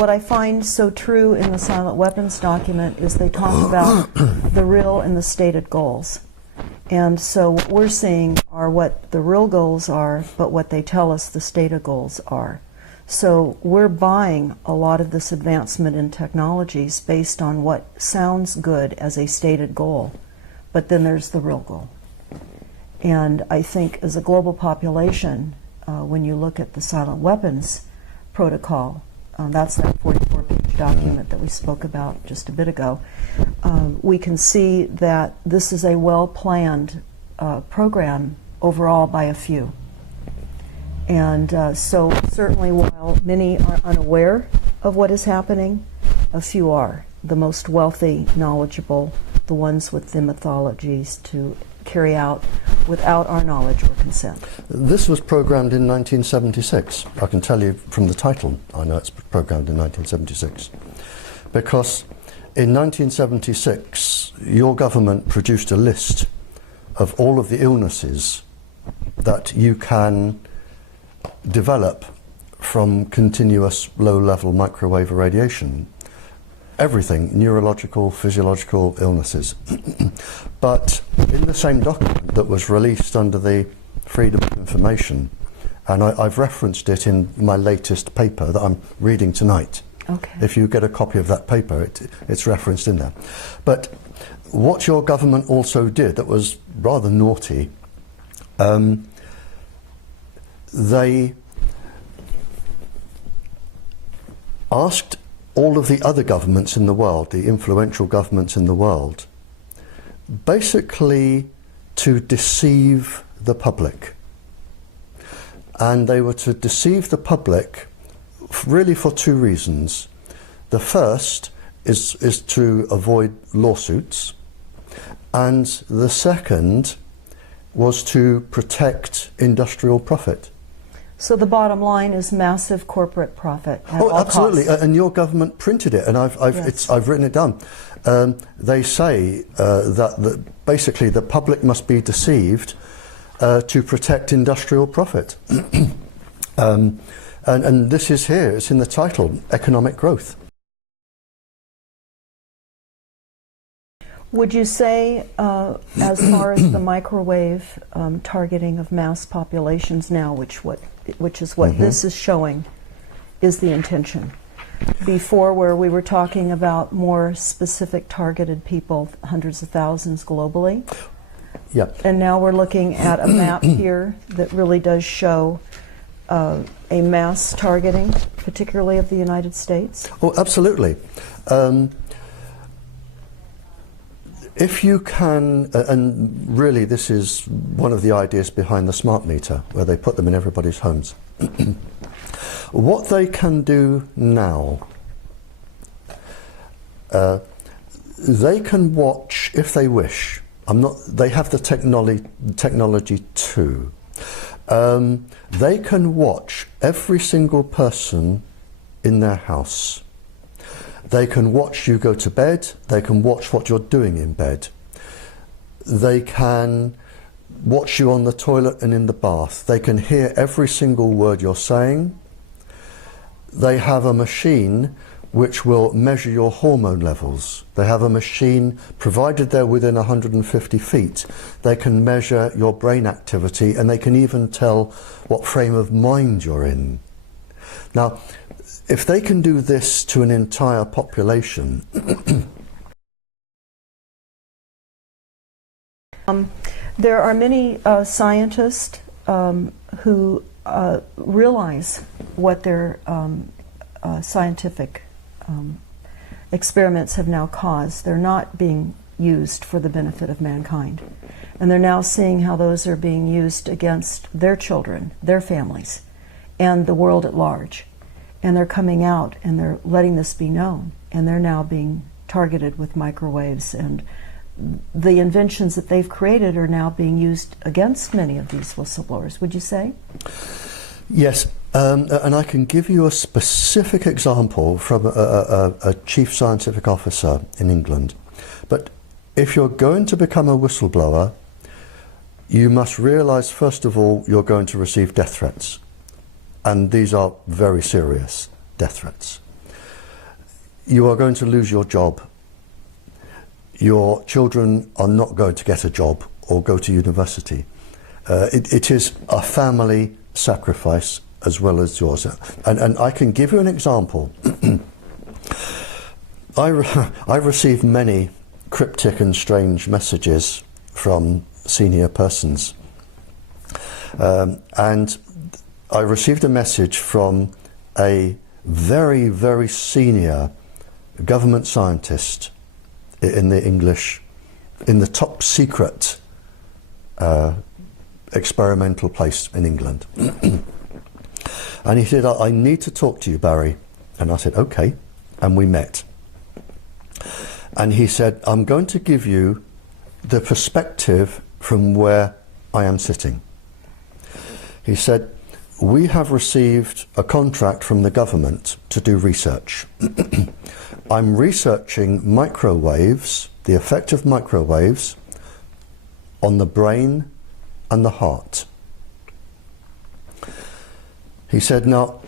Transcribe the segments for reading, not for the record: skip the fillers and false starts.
what I find so true in the silent weapons document is they talk about the real and the stated goals. And so what we're seeing are what the real goals are, but what they tell us the stated goals are. So we're buying a lot of this advancement in technologies based on what sounds good as a stated goal, but then there's the real goal. And I think as a global population, when you look at the silent weapons protocol, that's that 44-page document that we spoke about just a bit ago, we can see that this is a well-planned program overall by a few. And so certainly while many are unaware of what is happening, a few are. The most wealthy, knowledgeable, the ones with the mythologies to carry out without our knowledge or consent. This was programmed in 1976. I can tell you from the title, I know it's programmed in 1976. Because in 1976, your government produced a list of all of the illnesses that you can develop from continuous low-level microwave irradiation. Everything, neurological, physiological illnesses. But in the same document that was released under the Freedom of Information, and I've referenced it in my latest paper that I'm reading tonight. Okay. If you get a copy of that paper, it's referenced in there. But what your government also did that was rather naughty, they asked all of the other governments in the world, the influential governments in the world, basically to deceive the public. And they were to deceive the public really for two reasons. The first is to avoid lawsuits, and the second was to protect industrial profit. So the bottom line is massive corporate profit at all absolutely, costs. And your government printed it, and I've written it down. They say that basically the public must be deceived to protect industrial profit. And this is here, it's in the title, economic growth. Would you say, as far as the microwave targeting of mass populations now, which is what this is showing, is the intention? Before, where we were talking about more specific targeted people, hundreds of thousands globally. Yeah. And now we're looking at a map here that really does show a mass targeting, particularly of the United States. Oh, absolutely. If you can, and really this is one of the ideas behind the smart meter, where they put them in everybody's homes. What they can do now, they can watch, if they wish, they have the technology too. They can watch every single person in their house. They can watch you go to bed, they can watch what you're doing in bed. They can watch you on the toilet and in the bath. They can hear every single word you're saying. They have a machine which will measure your hormone levels. They have a machine, provided they're within 150 feet, they can measure your brain activity, and they can even tell what frame of mind you're in. Now, if they can do this to an entire population, there are many scientists who realize what their scientific experiments have now caused. They're not being used for the benefit of mankind. And they're now seeing how those are being used against their children, their families, and the world at large. And they're coming out and they're letting this be known. And they're now being targeted with microwaves. And the inventions that they've created are now being used against many of these whistleblowers, would you say? Yes, and I can give you a specific example from a chief scientific officer in England. But if you're going to become a whistleblower, you must realize, first of all, you're going to receive death threats. And these are very serious death threats. you are going to lose your job. Your children are not going to get a job or go to university. It is a family sacrifice as well as yours. And I can give you an example. I received many cryptic and strange messages from senior persons. And I received a message from a very, very senior government scientist in the top secret experimental place in England. And he said, I need to talk to you, Barry. And I said, okay. And we met. And he said, I'm going to give you the perspective from where I am sitting. He said, we have received a contract from the government to do research. I'm researching microwaves, the effect of microwaves on the brain and the heart. He said, now,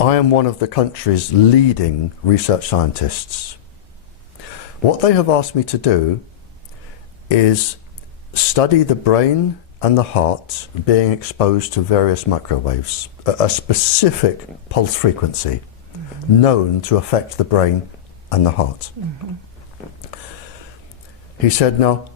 I am one of the country's leading research scientists. What they have asked me to do is study the brain and the heart being exposed to various microwaves, a specific pulse frequency known to affect the brain and the heart. He said, now,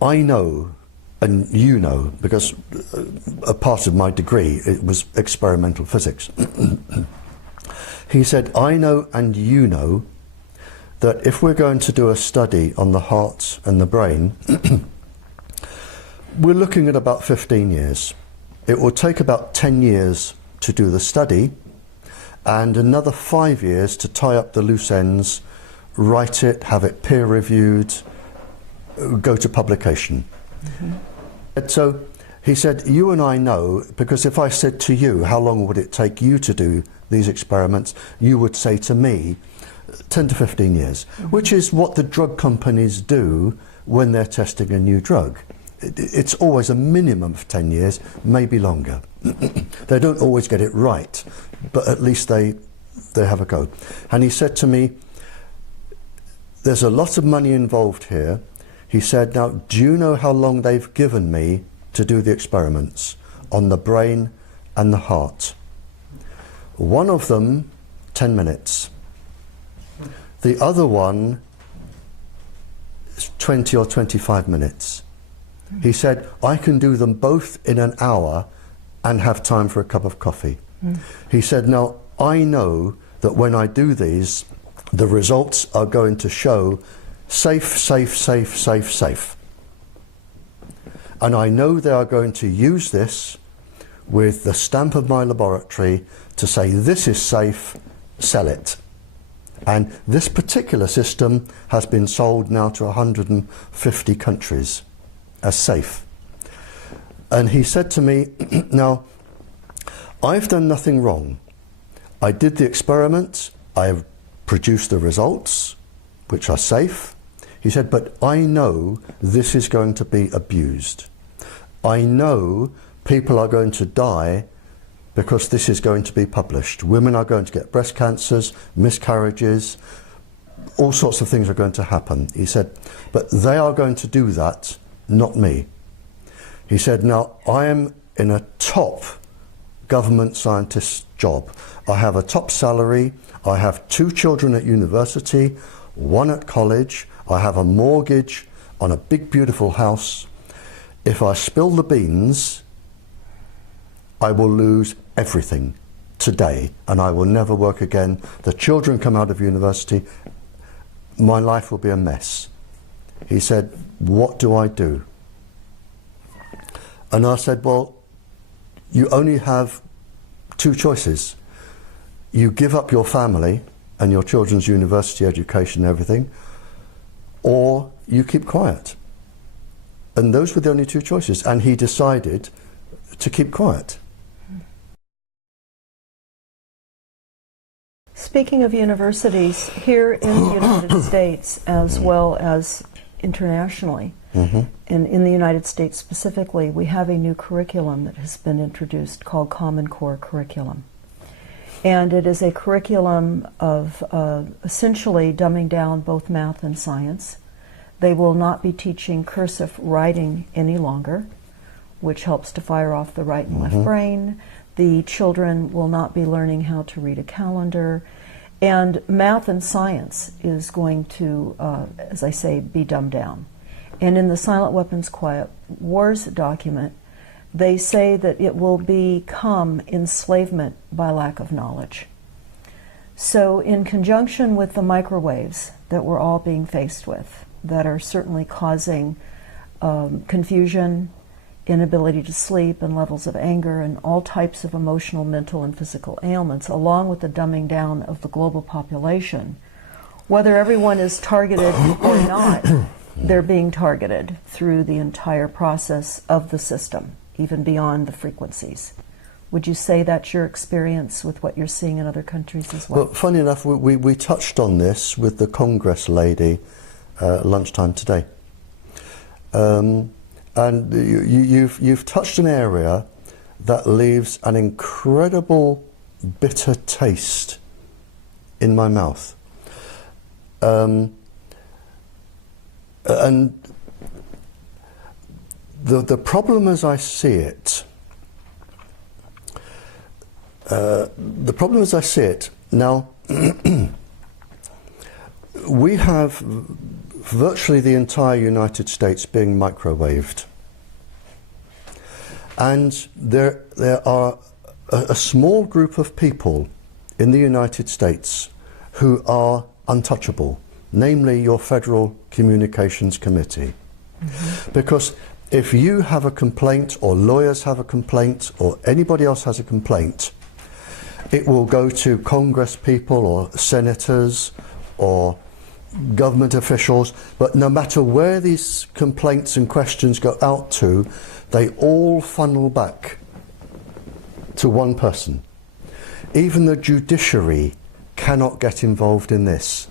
I know, and you know, because a part of my degree, it was experimental physics. He said, I know and you know that if we're going to do a study on the heart and the brain, we're looking at about 15 years. It will take about 10 years to do the study and another 5 years to tie up the loose ends, write it, have it peer reviewed, go to publication. So he said, you and I know, because if I said to you, how long would it take you to do these experiments, you would say to me, 10 to 15 years, which is what the drug companies do when they're testing a new drug. It's always a minimum of 10 years, maybe longer. They don't always get it right, but at least they have a go. And he said to me, there's a lot of money involved here. He said, now, do you know how long they've given me to do the experiments on the brain and the heart? One of them, 10 minutes. The other one is 20 or 25 minutes. He said, I can do them both in an hour and have time for a cup of coffee. He said, now, I know that when I do these, the results are going to show safe, safe, safe, safe, safe. And I know they are going to use this with the stamp of my laboratory to say, this is safe, sell it. And this particular system has been sold now to 150 countries as safe. And he said to me, now, I've done nothing wrong. I did the experiment, I have produced the results, which are safe. He said, but I know this is going to be abused. I know people are going to die because this is going to be published. Women are going to get breast cancers, miscarriages, all sorts of things are going to happen. He said, but they are going to do that, not me. He said, now, I am in a top government scientist job. I have a top salary, I have 2 children at university, 1 at college, I have a mortgage on a big beautiful house. If I spill the beans, I will lose everything today and I will never work again. The children come out of university, my life will be a mess. He said, what do I do? And I said, well, you only have 2 choices. You give up your family and your children's university education and everything, or you keep quiet. And those were the only 2 choices. And he decided to keep quiet. Speaking of universities, here in the United States as well as internationally, and in the United States specifically, we have a new curriculum that has been introduced called Common Core Curriculum. And it is a curriculum of essentially dumbing down both math and science. They will not be teaching cursive writing any longer, which helps to fire off the right and left brain. The children will not be learning how to read a calendar. And math and science is going to, as I say, be dumbed down. And in the Silent Weapons Quiet Wars document, they say that it will become enslavement by lack of knowledge. So in conjunction with the microwaves that we're all being faced with, that are certainly causing confusion, inability to sleep, and levels of anger, and all types of emotional, mental, and physical ailments, along with the dumbing down of the global population, whether everyone is targeted or not, they're being targeted through the entire process of the system, even beyond the frequencies. Would you say that's your experience with what you're seeing in other countries as well? Well, funny enough, we touched on this with the Congress lady lunchtime today. And you've touched an area that leaves an incredible bitter taste in my mouth. And the problem as I see it, now, we have virtually the entire United States being microwaved. And there are a small group of people in the United States who are untouchable, namely your Federal Communications Committee. Because if you have a complaint, or lawyers have a complaint, or anybody else has a complaint, it will go to Congress people or senators or government officials, but no matter where these complaints and questions go out to, they all funnel back to one person. Even the judiciary cannot get involved in this.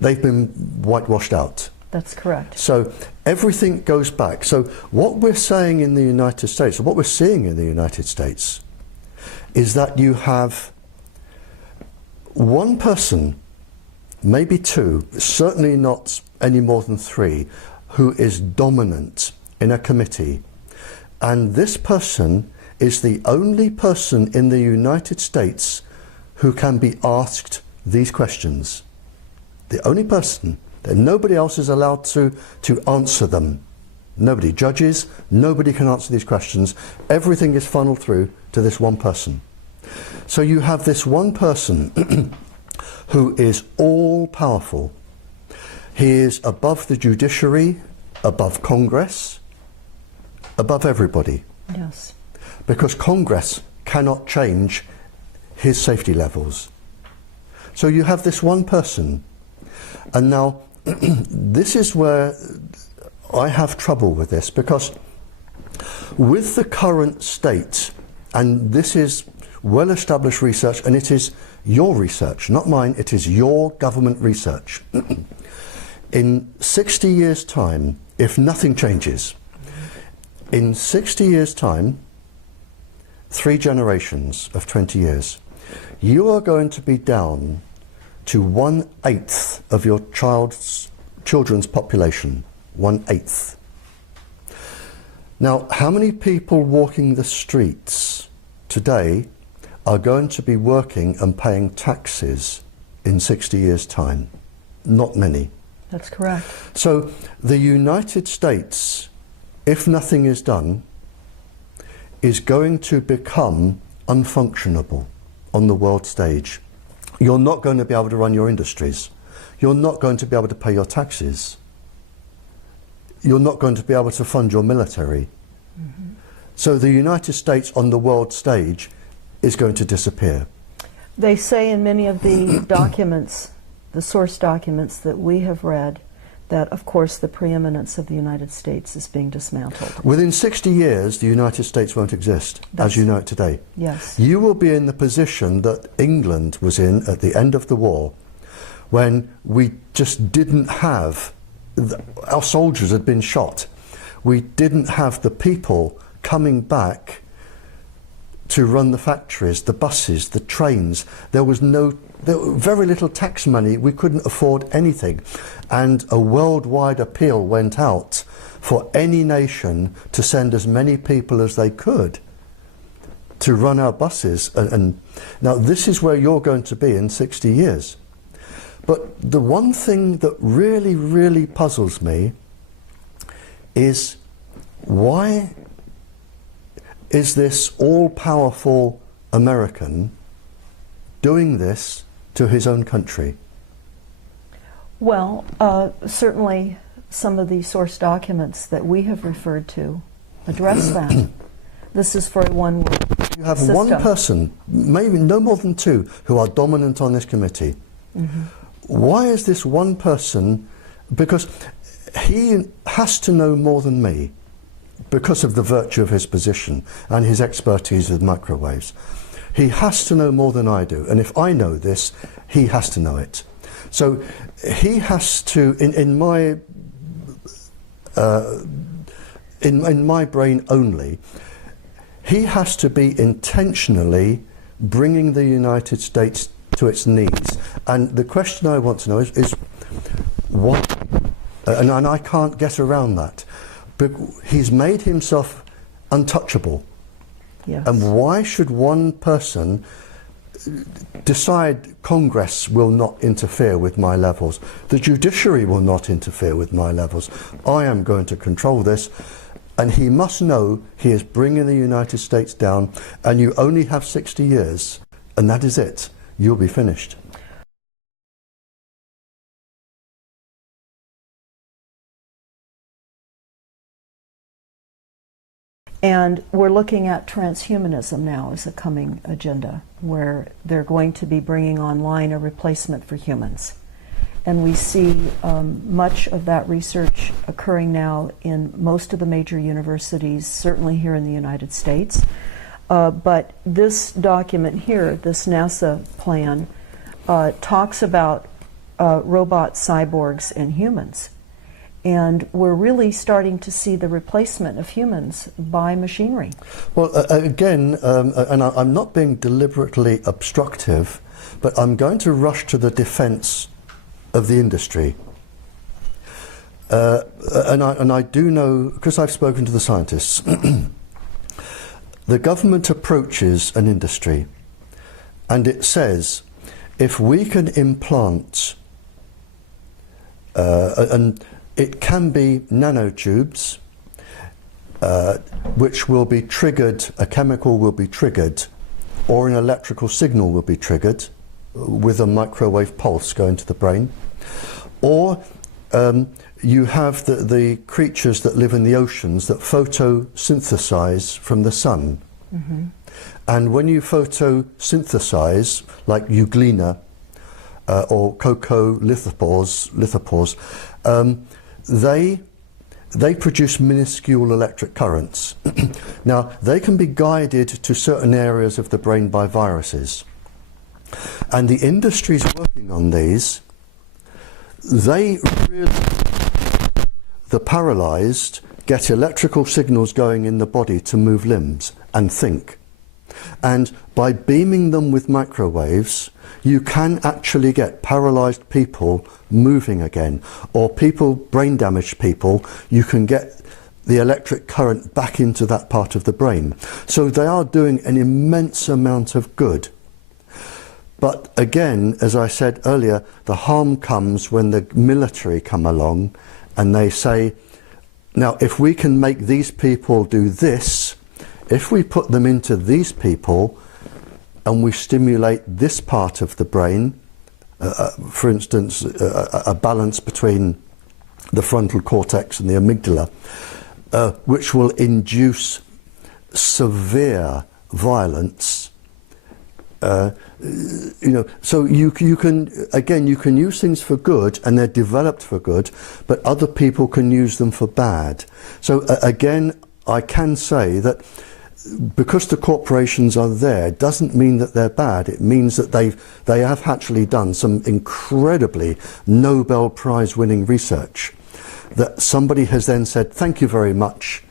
They've been whitewashed out. That's correct. So everything goes back. So what we're saying in the United States, or what we're seeing in the United States, is that you have one person, maybe two, certainly not any more than three, who is dominant in a committee. And this person is the only person in the United States who can be asked these questions. The only person. That nobody else is allowed to answer them. Nobody. Judges, nobody can answer these questions. Everything is funneled through to this one person. So you have this one person who is all powerful. He is above the judiciary, above Congress, above everybody. Yes. Because Congress cannot change his safety levels. So you have this one person. And now, this is where I have trouble with this, because with the current state, and this is well-established research, and it is your research, not mine, it is your government research. In 60 years' time, if nothing changes, in 60 years' time, 3 generations of 20 years, you are going to be down to 1/8 of your children's population. 1/8. Now, how many people walking the streets today are going to be working and paying taxes in 60 years' time? Not many. That's correct. So the United States, if nothing is done, is going to become unfunctionable on the world stage. You're not going to be able to run your industries. You're not going to be able to pay your taxes. You're not going to be able to fund your military. So the United States on the world stage is going to disappear. They say in many of the documents, the source documents that we have read, that of course the preeminence of the United States is being dismantled. Within 60 years, the United States won't exist, as you know it today. Yes. You will be in the position that England was in at the end of the war, when we just didn't have, our soldiers had been shot. We didn't have the people coming back to run the factories, the buses, the trains. There was very little tax money. We couldn't afford anything. And a worldwide appeal went out for any nation to send as many people as they could to run our buses. And now this is where you're going to be in 60 years. But the one thing that really, really puzzles me is, why is this all-powerful American doing this to his own country? Well, certainly some of the source documents that we have referred to address that. This is for a one-world You have system. one person, maybe no more than two, who are dominant on this committee. Mm-hmm. Why is this one person? Because he has to know more than me, because of the virtue of his position and his expertise with microwaves. He has to know more than I do, and if I know this, he has to know it. So he has to, in my brain only, he has to be intentionally bringing the United States to its knees. And the question I want to know is what, and I can't get around that. But he's made himself untouchable. Yes. And why should one person decide Congress will not interfere with my levels? The judiciary will not interfere with my levels. I am going to control this. And he must know he is bringing the United States down, and you only have 60 years, and that is it. You'll be finished. And we're looking at transhumanism now as a coming agenda, where they're going to be bringing online a replacement for humans. And we see much of that research occurring now in most of the major universities, certainly here in the United States. But this document here, this NASA plan, talks about robot cyborgs and humans. And we're really starting to see the replacement of humans by machinery. Well, again, and I'm not being deliberately obstructive, but I'm going to rush to the defense of the industry. And I do know, because I've spoken to the scientists, the government approaches an industry and it says, if we can implant, and it can be nanotubes, which will be triggered, a chemical will be triggered, or an electrical signal will be triggered with a microwave pulse going to the brain. Or you have the creatures that live in the oceans that photosynthesize from the sun. Mm-hmm. And when you photosynthesize, like euglena or coccolithophores, they produce minuscule electric currents. Now, they can be guided to certain areas of the brain by viruses. And the industries working on these, they really, the paralyzed get electrical signals going in the body to move limbs and think. And by beaming them with microwaves, you can actually get paralyzed people moving again, or people, brain damaged people, you can get the electric current back into that part of the brain. So they are doing an immense amount of good. But again, as I said earlier, the harm comes when the military come along and they say, now if we can make these people do this, if we put them into these people and we stimulate this part of the brain, for instance, a balance between the frontal cortex and the amygdala, which will induce severe violence, so you can, again, you can use things for good, and they're developed for good, but other people can use them for bad. So again, I can say that because the corporations are there doesn't mean that they're bad. It means that they have actually done some incredibly Nobel Prize winning research that somebody has then said, thank you very much,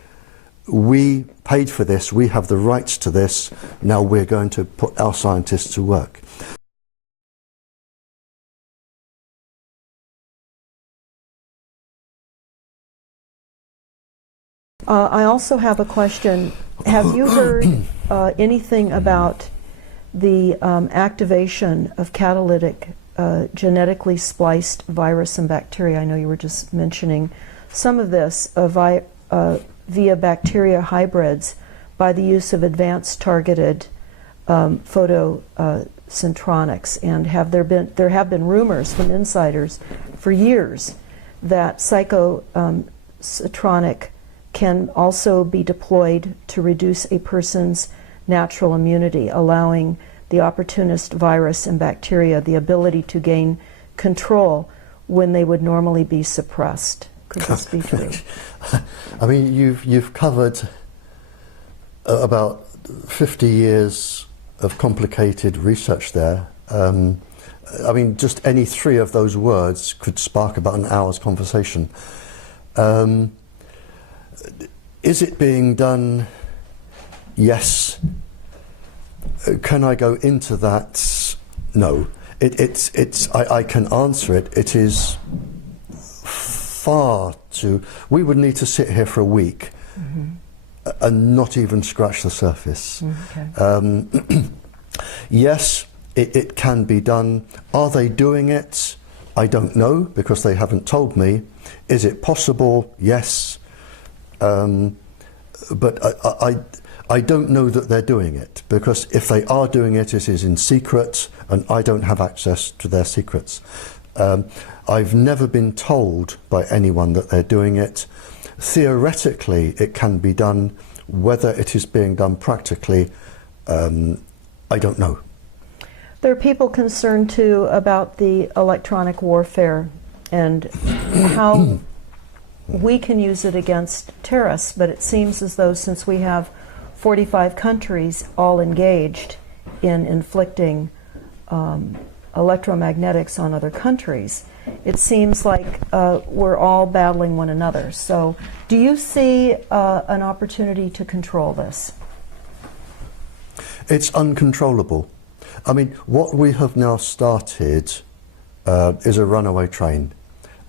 we paid for this, we have the rights to this, now we're going to put our scientists to work. I also have a question. Have you heard anything about the activation of catalytic genetically spliced virus and bacteria? I know you were just mentioning some of this via bacteria hybrids by the use of advanced targeted photocentronics. And there have been rumors from insiders for years that psychocentronic can also be deployed to reduce a person's natural immunity, allowing the opportunist virus and bacteria the ability to gain control when they would normally be suppressed. Could this be true? I mean, you've covered about 50 years of complicated research there. I mean, just any three of those words could spark about an hour's conversation. Is it being done? Yes. Can I go into that? No. I can answer it. It is far too... We would need to sit here for a week and not even scratch the surface. Okay. Yes, it can be done. Are they doing it? I don't know, because they haven't told me. Is it possible? Yes. But I don't know that they're doing it, because if they are doing it, it is in secret, and I don't have access to their secrets. I've never been told by anyone that they're doing it. Theoretically, it can be done. Whether it is being done practically, I don't know. There are people concerned, too, about the electronic warfare and how we can use it against terrorists, but it seems as though since we have 45 countries all engaged in inflicting electromagnetics on other countries, it seems like we're all battling one another. So do you see an opportunity to control this? It's uncontrollable. I mean, what we have now started is a runaway train.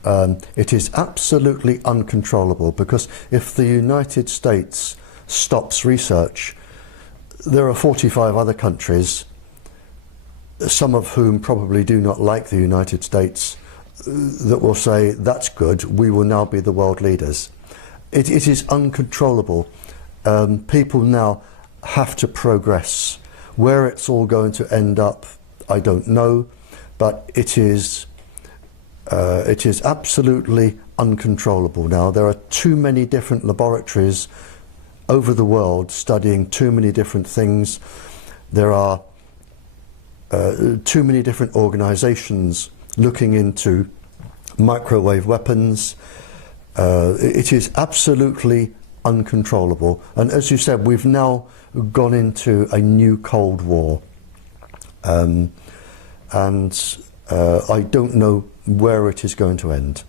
It is absolutely uncontrollable, because if the United States stops research, there are 45 other countries, some of whom probably do not like the United States, that will say, that's good, we will now be the world leaders. It is uncontrollable. People now have to progress. Where it's all going to end up, I don't know, but it is absolutely uncontrollable now. There are too many different laboratories over the world studying too many different things. There are too many different organizations looking into microwave weapons. It is absolutely uncontrollable. And as you said, we've now gone into a new Cold War. And I don't know where it is going to end.